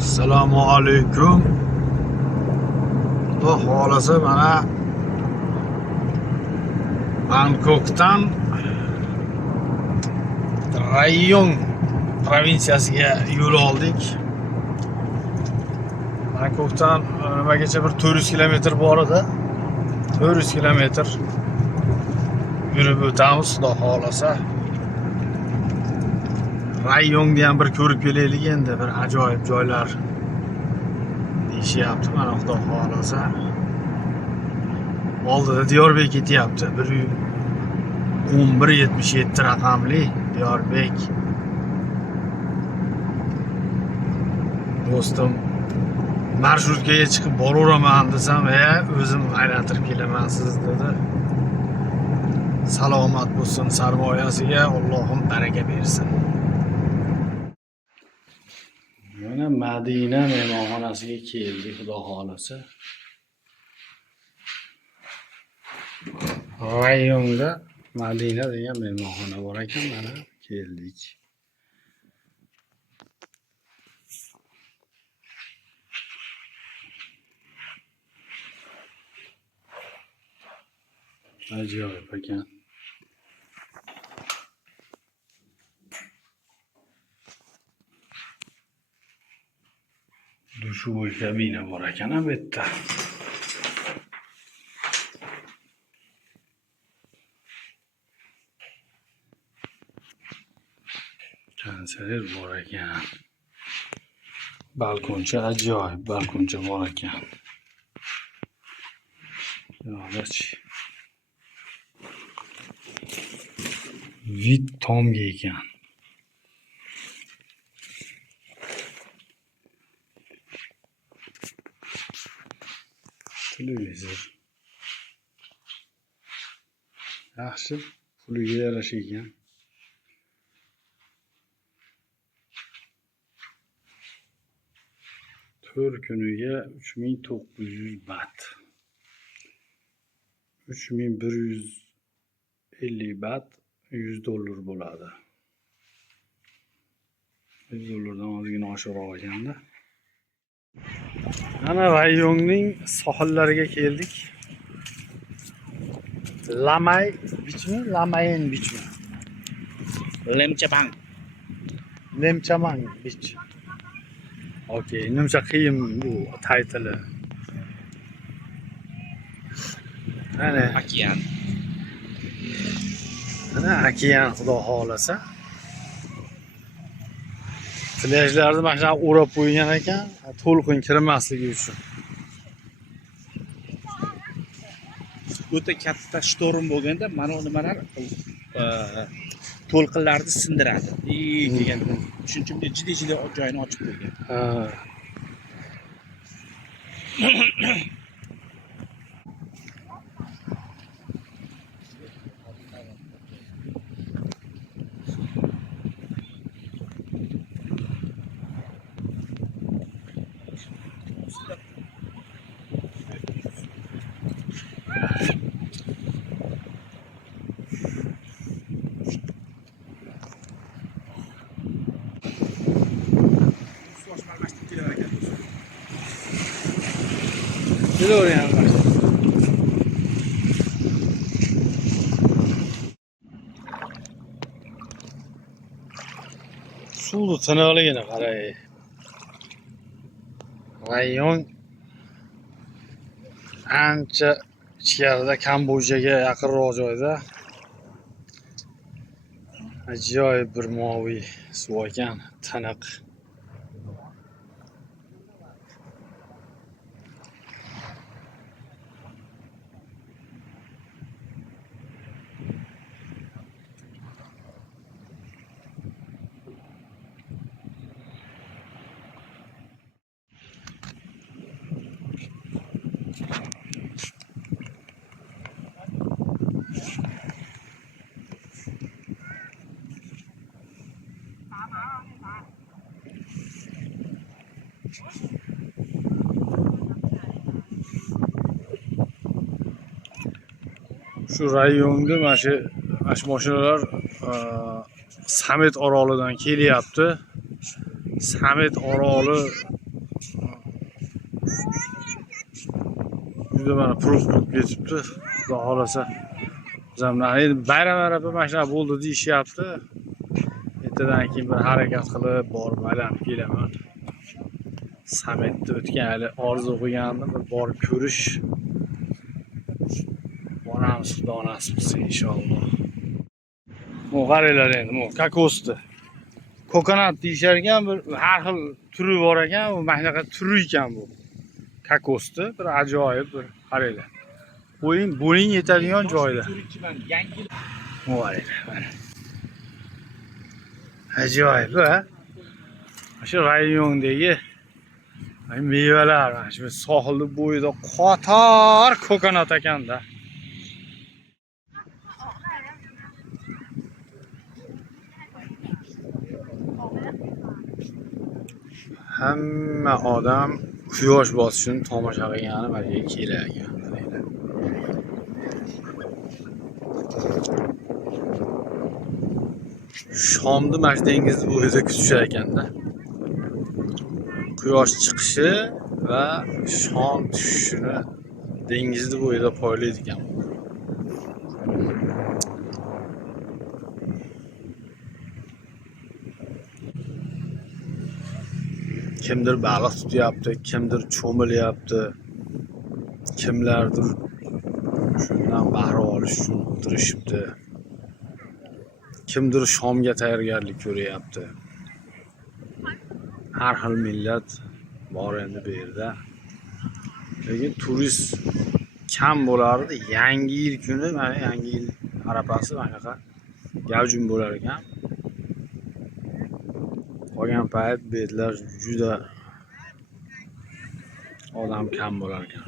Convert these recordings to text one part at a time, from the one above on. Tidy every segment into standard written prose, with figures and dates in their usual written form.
Assalomu alaykum. Xudo xolasa mana Bangkokdan Rayong provinsiyasiga yo'l oldik. Bangkokdan nimagacha bir 400 kilometr bor edi. 400 kilometr yurib o'tamiz Xudo xolasa. Rayongni ham bir ko'rib kelaylik endi, bir ajoyib joylar deyishyapti. Mana Xudo xolasa oldida Diyorbek ketyapti. 1177 raqamli Diyorbek. Do'stim marshrutkaga chiqib boraveraman desam, o'zim aylantirib kelaman siz dedi. Salomat bo'lsin sarmoyasiga, Allohim baraka bersin. Mana Madina mehmonxonasiga keldik Xudo xolasa. Rayonda Madina degan mehmonxona bor ekan, mana keldik. Ajoyib ekan. Dushuvoy kabina bor ekan bu yerda. Konserv bor ekan. Balkoncha ajoyib, balkoncha bor ekan. Yo'lachi. Vid tomga ekan. Televizor. Yaxshi, puliga yarasha ekan. To'rt kuniga 3900 baht. 3150 baht $100 bo'ladi. $100dan ozgina oshiqroq ekanda. Mana Rayongning sohillariga keldik. Lamay bichmi, Lamayin bichmi? Lemchabang. Lemchabang bich. Okey, nimcha qiyin bu taytili. Mana Okean. Mana okean Xudo xolasa. Plyajlarni mana shunday o'rab qo'ygan ekan, to'lqin kirmasligi uchun. O'ta katta shtorm bo'lganda mana u nimalar to'lqinlarni sindiradi. Deganda shuning uchun jiddiy joyini ochib qo'ygan. Suvni tiniqligini qarang. Rayong ancha ichkarida, Kambodjaga yaqinroq joyda. Ajoyib bir moviy suv ekan, tiniq. Şu rayonda mana shu mashinalar Samet orolidan kelyapti. Samet oroli Juda mana purib ketibdi. Xudo xolasa. Bizamlar endi bayram arafa mana shunaqa bo'ldi deyishyapti. Ertadan keyin bir harakat qilib borib aylanib kelaman. Sametda o'tgan hali orzu qilgandim, bir borib ko'rish. Boramiz xudo nasib qilsa inshaalloh. Bu qaranglar endi, bu kokosni. Kokonat deyishar ekan, bir har xil turi bor ekan, bu mana shunaqa turi ekan bu. Kokosni bir ajoyib bir qaranglar. Buning yetadigan joyda. Bu qaranglar mana. Ajoyib, ha? Shu rayondagi mevalar, mana shu sohilni bo'yida qator kokonat ekanda. Hamma odam quyosh botishini tomosha qilgani mana bu yerga kelgan. Shomni mana shu dengizni bo'yida kutishar ekanda. Quyosh chiqishi va shom tushishini dengizni bo'yida poylaydi ekan. Kimdir baliq tutyapti, kimdir cho'milyapti, kimlardir shundan bahra olish uchun o'tirishibdi. Kimdir shomga tayyorgarlik ko'ryapti. Har xil millat bor endi bu yerda. Lekin turist kam bo'lardi. Yangi yil kuni, mana yangi yil arafasi mana shunaqa gavjum bo'lar ekan. Qolgan payt betlar juda odam kam bo'lar ekan.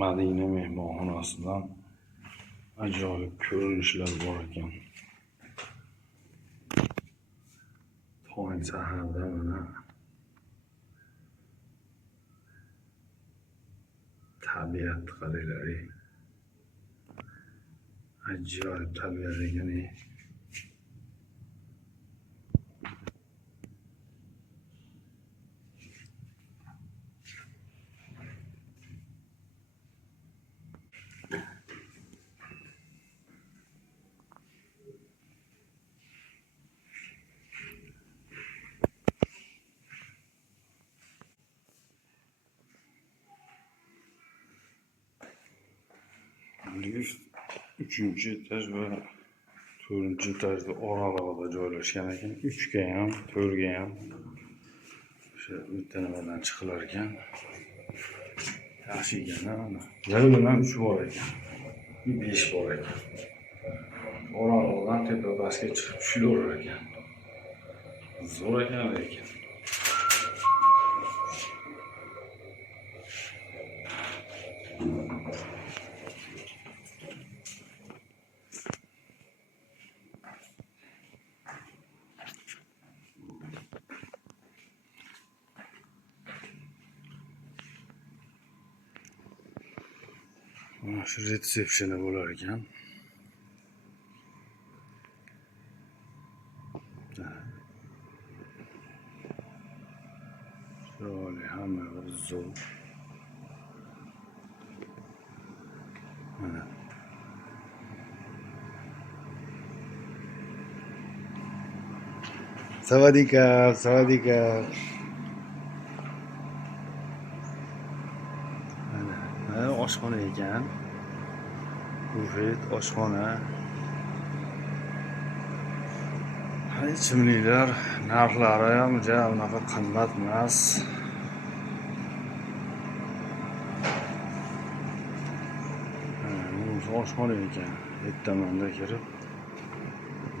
Madina mehmonxonasidan ajoyib ko'rinishlar bor ekan. Tong saharda mana tabiat qaranglar. Ajoyib tabiat ekan. Lift 3-chi etaj va 4-chi etajda oralig'ida joylashgan ekan. 3ga ham, 4ga ham o'sha bitta nimadan chiqilar ekan. Yaxshi ekan, mana. Yaridan 3 bor ekan. 5 bor ekan. Oralig'dan tepa pastga chiqib tushilaverar ekan. Zo'r ekan lekin. Mana shu retsepsiyoni bo'lar ekan. Chiroyli, hamma bir zo'r. Mana. Savadika, savadika. Mana oshxona ekan. Bufet, oshxona. Ichimliklar narxlari ham unaqa qimmat emas. Oshxona ekan. Ertamanda kirib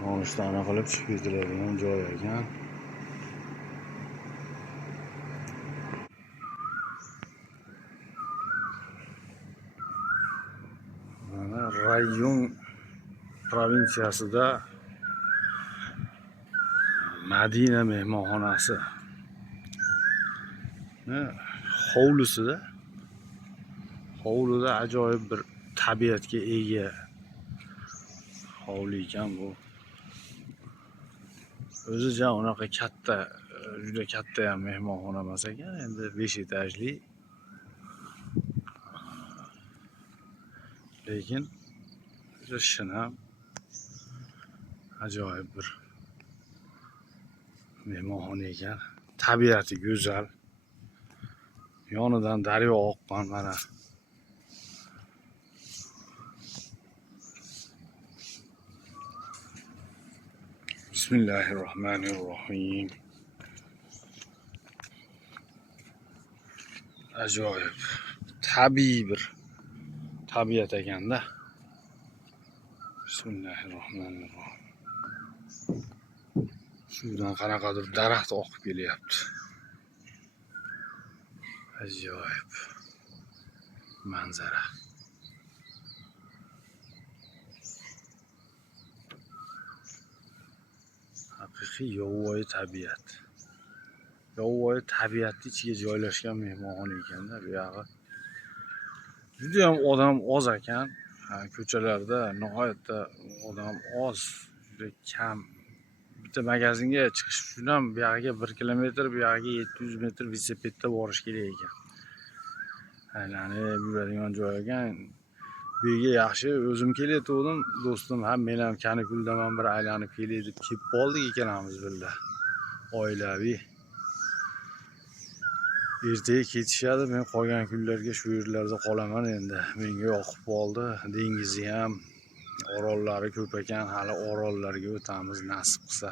nonushtani qilib chiqib ketiladigan joy ekan. Mana rayon provinsiyasida Madina mehmonxonasi. Hovlisida. Hovlida ajoyib bir tabiatga ega hovli ekan bu. o'zicha unaqa katta, juda katta ham mehmonxona emas ekan, endi 5 etajli. Lekin ishini ham ajoyib bir mehmonxona ekan. Tabiati go'zal. Yonidan daryo oqqan mana. Bismillahirrohmanirrohim. Ajoyib. Tabiiy bir tabiat ekanda. Bismillahirrohmanirrohim. Suvdan qanaqadir daraxt oqib kelyapti. Ajoyib manzara. Haqiqiy yovvoyi tabiat. Yovvoyi tabiatning ichiga joylashgan mehmonxona ekanda bu yog'i. Juda ham odam oz ekan. Ko'chalarda nihoyatda odam oz, juda kam. Bitta magazinga chiqish uchun ham bu yoqqa 1 kilometr, bu yoqqa 700 metr velosipedda borish kerak ekan. Aylanib yuradigan joy ekan. Bu yerga yaxshi o'zim kelayotgandim, do'stim ham men ham kanikuldaman bir aylanib kelay deb kelib qoldik ikkalamiz birga. Oilaviy. Ertaga ketishadi, men qolgan kunlarga shu yerlarda qolaman endi. Menga yoqib qoldi. Dengizi ham, orollari ko'p ekan, hali orollarga o'tamiz nasib qilsa.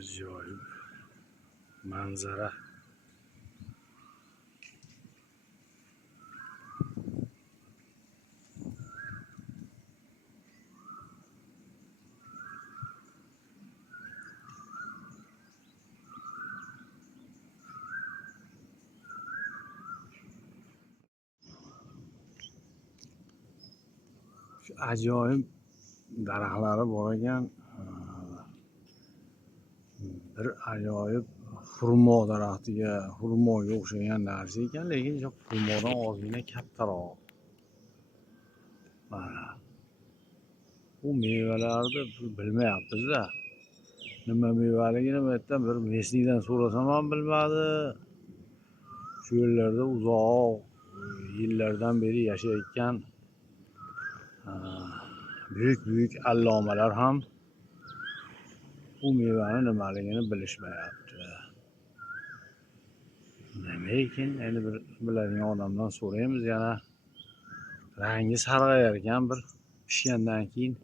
Ajoyib manzara. Ajoyib daraxtlari bor ekan. Bir ajoyib xurmo daraxtiga, xurmoga o'xshagan narsa ekan, lekin xurmodan ozgina kattaroq. Mana. Bu mevalarni bilmayapmiz-da. Nima mevaligini bu yerdan bir mesniydan so'rasam ham bilmadi. Shu yerlarda uzoq yillardan beri yashayotgan büyük allomalar ham bu mevani nimaligini bilishmayapti. Nima ekan, endi bir biladigan odamdan so'raymiz yana. Rangi sarg'ayar ekan bir pishgandan keyin.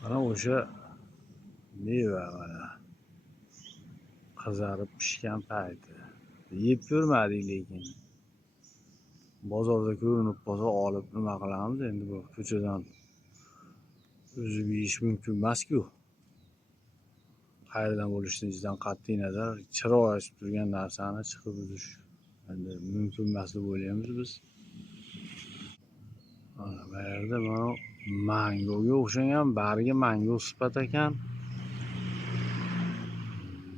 Mana o'sha meva mana qizarib pishgan payti. Yeb ko'rmadik lekin. Bozorda ko'rinib qolsa olib nima qilamiz endi, bu ko'chadan o'zib yeyish mumkin emas-ku. Qayerdan bo'lishidan qat'iy nazar chiroq ochib turgan narsani chiqib uzish endi mumkin emas deb o'ylaymiz biz. Mana bu yerda mana mangoga o'xshagan, bargi mango sifat ekan.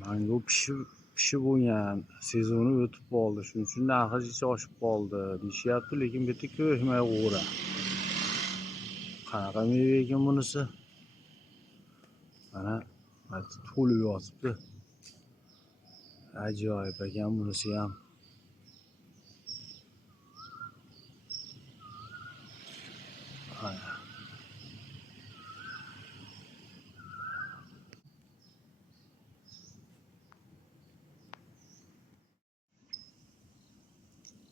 Mango pishib bo'lgan, sezoni o'tib qoldi, shuning uchun narxi oshib qoldi deyishyapti, lekin bu yerda ko'rmay qo'yra. Qanaqa meva ekan bunisi? Mana to'lib yotibdi. Ajoyib ekan bunisi ham. Mana.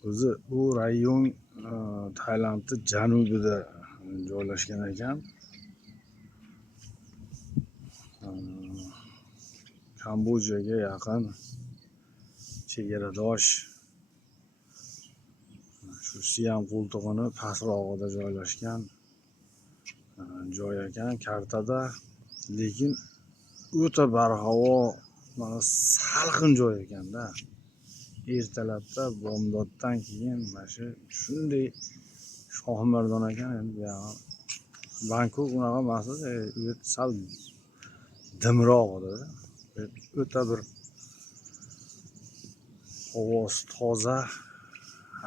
o'zi bu rayon Tailandni janubida joylashgan ekan. Kambojaga yaqin chegaradosh. Shu Siam qo'ltig'ini pastrog'ida joylashgan joy ekan kartada, lekin o'ta barhavo, mana salqin joy ekanda. Ertalabda bomdoddan keyin mana shunday Shohimardon ekan, endi bu yoqqa Bangkok unaqa emas, sal dimroq edi. O'ta bir havosi toza,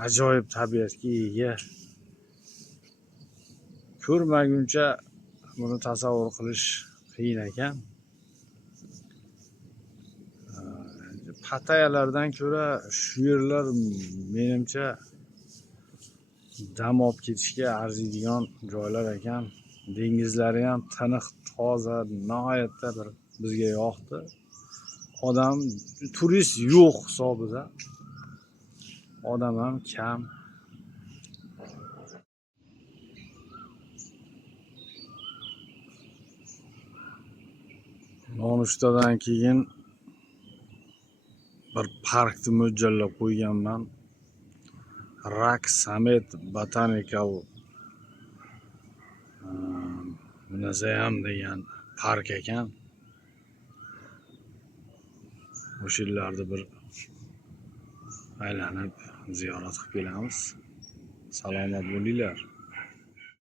ajoyib tabiatga ega. Ko'rmaguncha buni tasavvur qilish qiyin ekan. Patayalardan ko'ra shu yerlar menimcha dam olib ketishga arziydigan joylar ekan. Dengizlari ham tiniq, toza, nihoyatda bir bizga yoqdi. Odam, turist yo'q hisobida. Odam ham kam. Nonushtadan keyin bir parkni mo'ljallab qo'yganman. Rak Summit Botanical Museum degan park ekan. O'sha yerlarni bir aylanib ziyorat qilib kelamiz. Salomat bo'linglar.